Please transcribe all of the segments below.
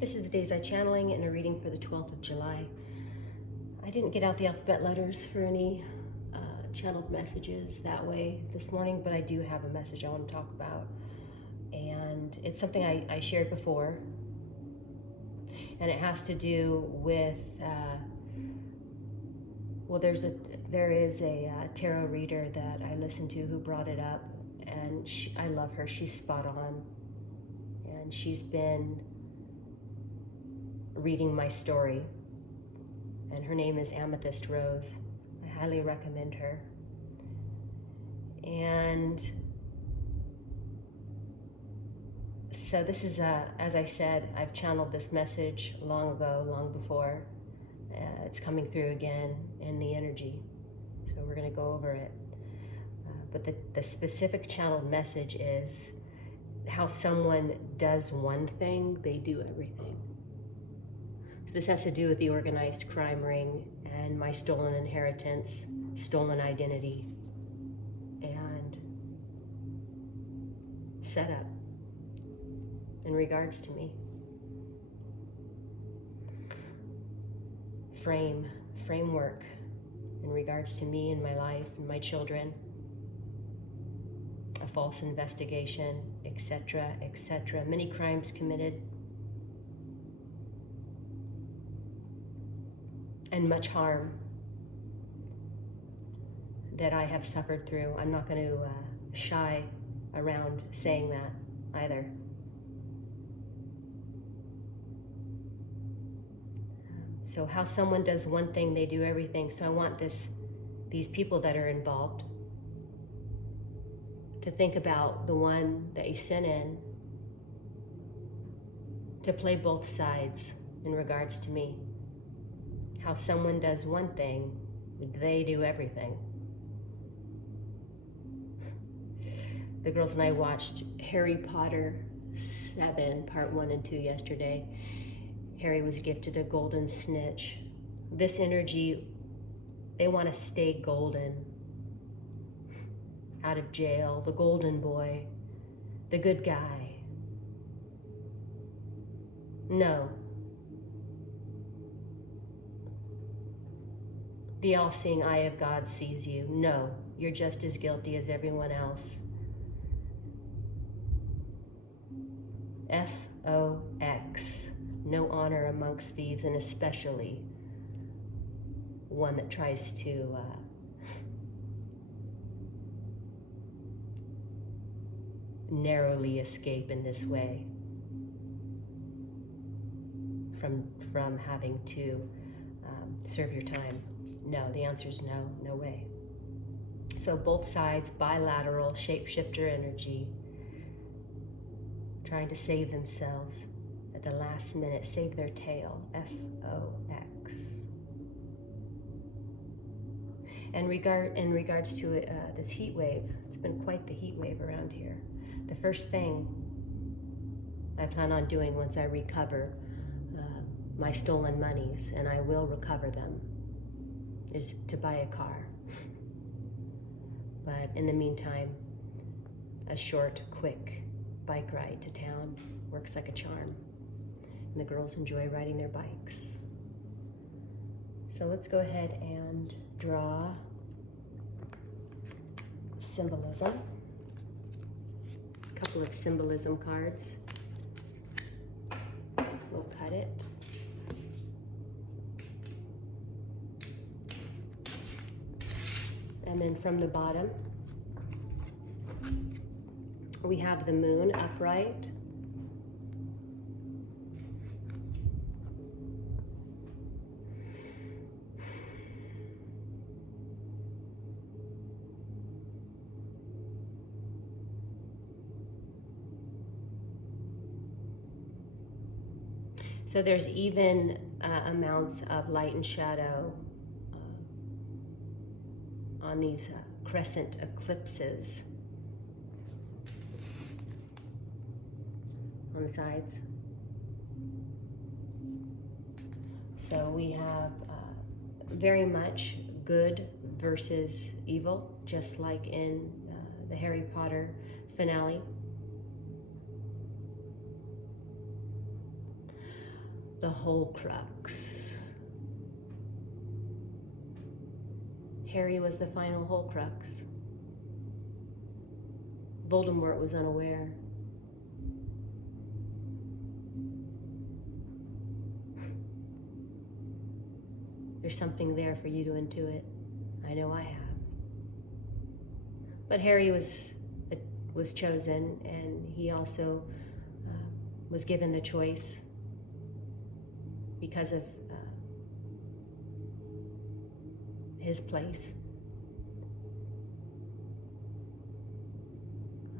This is the Days I Channeling and a reading for the 12th of July. I didn't get out the alphabet letters for any channeled messages that way this morning, but I do have a message I want to talk about. And it's something I shared before. And it has to do with, there is a tarot reader that I listen to who brought it up. And I love her. She's spot on. And she's been reading my story, and her name is Amethyst Rose. I highly recommend her. And so this is, as I said, I've channeled this message long ago, long before. It's coming through again in the energy, so we're going to go over it. But the specific channeled message is how someone does one thing, they do everything. So this has to do with the organized crime ring and my stolen inheritance, stolen identity, and setup in regards to me. Framework in regards to me and my life and my children, a false investigation, etc., etc. Many crimes committed, and much harm that I have suffered through. I'm not going to shy around saying that either. So how someone does one thing, they do everything. So I want these people that are involved to think about the one that you sent in to play both sides in regards to me. How someone does one thing, they do everything. The girls and I watched Harry Potter 7, part 1 and 2 yesterday. Harry was gifted a golden snitch. This energy, they want to stay golden. Out of jail, the golden boy, the good guy. No. The all-seeing eye of God sees you. No, you're just as guilty as everyone else. FOX. No honor amongst thieves, and especially one that tries to narrowly escape in this way from having to serve your time. No, the answer is no, no way. So both sides, bilateral, shapeshifter energy, trying to save themselves at the last minute, save their tail, FOX. And in regards to this heat wave, it's been quite the heat wave around here. The first thing I plan on doing once I recover my stolen monies, and I will recover them, is to buy a car. But in the meantime, a short, quick bike ride to town works like a charm. And the girls enjoy riding their bikes. So let's go ahead and draw symbolism. A couple of symbolism cards. We'll cut it. And then from the bottom, we have the moon upright. So there's even amounts of light and shadow on these crescent eclipses on the sides. So we have very much good versus evil, just like in the Harry Potter finale. The whole crux. Harry was the final whole crux. Voldemort was unaware. There's something there for you to intuit. I know I have. But Harry was chosen, and he also was given the choice because of his place.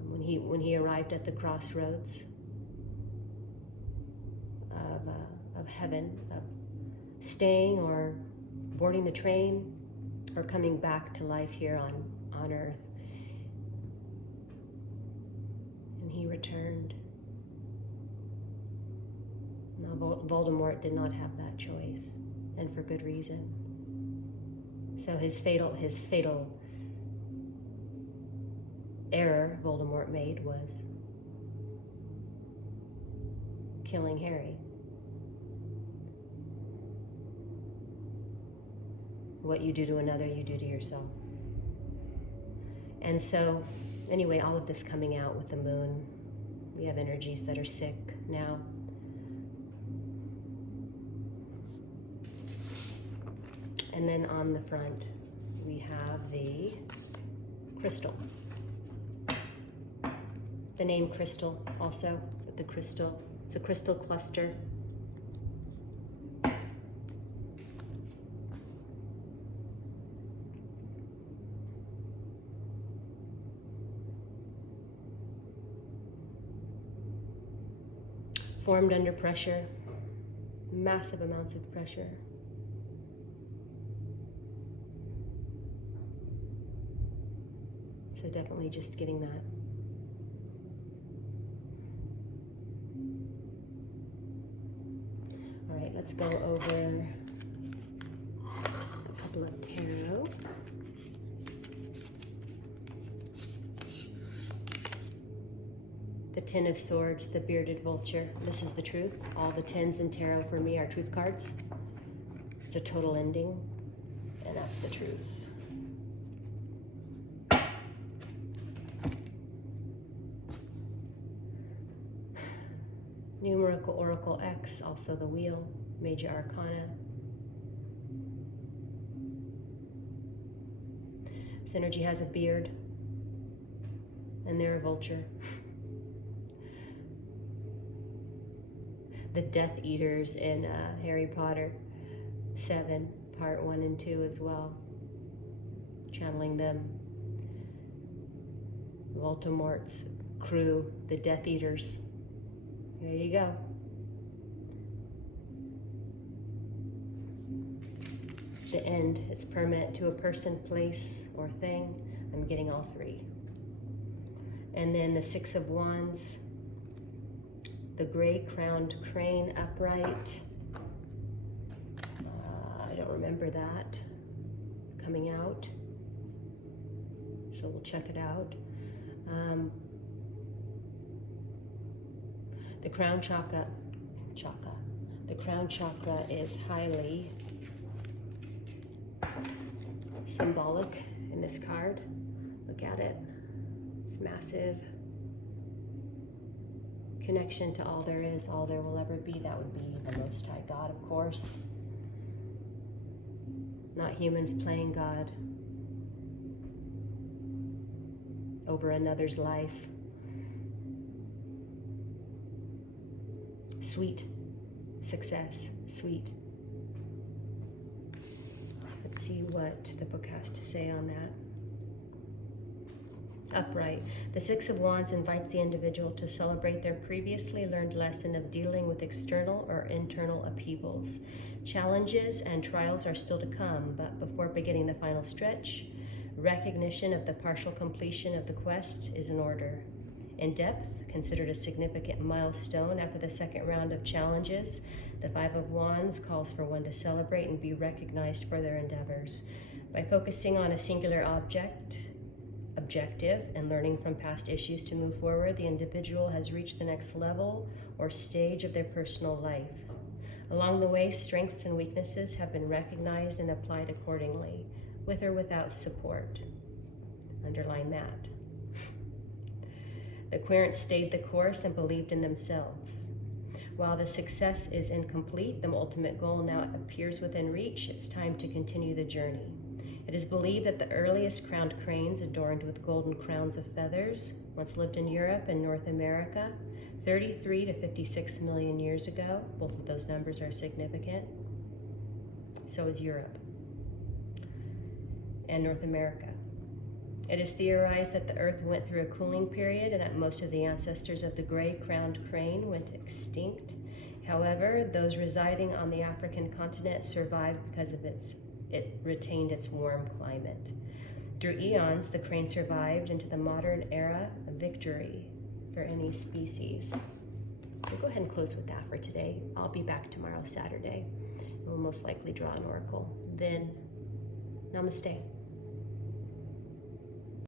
When he arrived at the crossroads of heaven, of staying or boarding the train or coming back to life here on earth. And he returned. Now Voldemort did not have that choice, and for good reason. So his fatal error Voldemort made was killing Harry. What you do to another, you do to yourself. And so, anyway, all of this coming out with the moon. We have energies that are sick now. And then on the front, we have the crystal. The name crystal also, the crystal. It's a crystal cluster. Formed under pressure, massive amounts of pressure. So definitely just getting that. All right, let's go over a couple of tarot. The Ten of Swords, the Bearded Vulture. This is the truth. All the tens in tarot for me are truth cards. It's a total ending, and that's the truth. Numerical Oracle X, also the Wheel, Major Arcana. This energy has a beard, and they're a vulture. The Death Eaters in Harry Potter 7, part 1 and 2 as well. Channeling them. Voldemort's crew, the Death Eaters. There you go. The end, it's permanent to a person, place, or thing. I'm getting all three. And then the Six of Wands, the gray-crowned crane upright. I don't remember that coming out, so we'll check it out. The crown chakra. The crown chakra is highly symbolic in this card. Look at it. It's massive. Connection to all there is, all there will ever be. That would be the Most High God, of course. Not humans playing God over another's life. Sweet success, sweet. Let's see what the book has to say on that. Upright. The Six of Wands invites the individual to celebrate their previously learned lesson of dealing with external or internal upheavals. Challenges and trials are still to come, but before beginning the final stretch, recognition of the partial completion of the quest is in order. In depth, considered a significant milestone after the second round of challenges, the Five of Wands calls for one to celebrate and be recognized for their endeavors. By focusing on a singular objective and learning from past issues to move forward, the individual has reached the next level or stage of their personal life. Along the way, strengths and weaknesses have been recognized and applied accordingly, with or without support. Underline that. The querents stayed the course and believed in themselves. While the success is incomplete, the ultimate goal now appears within reach. It's time to continue the journey. It is believed that the earliest crowned cranes adorned with golden crowns of feathers once lived in Europe and North America 33 to 56 million years ago. Both of those numbers are significant. So is Europe and North America. It is theorized that the Earth went through a cooling period and that most of the ancestors of the gray-crowned crane went extinct. However, those residing on the African continent survived because of it retained its warm climate. Through eons, the crane survived into the modern era of victory for any species. We'll go ahead and close with that for today. I'll be back tomorrow, Saturday. We'll most likely draw an oracle. Then, namaste.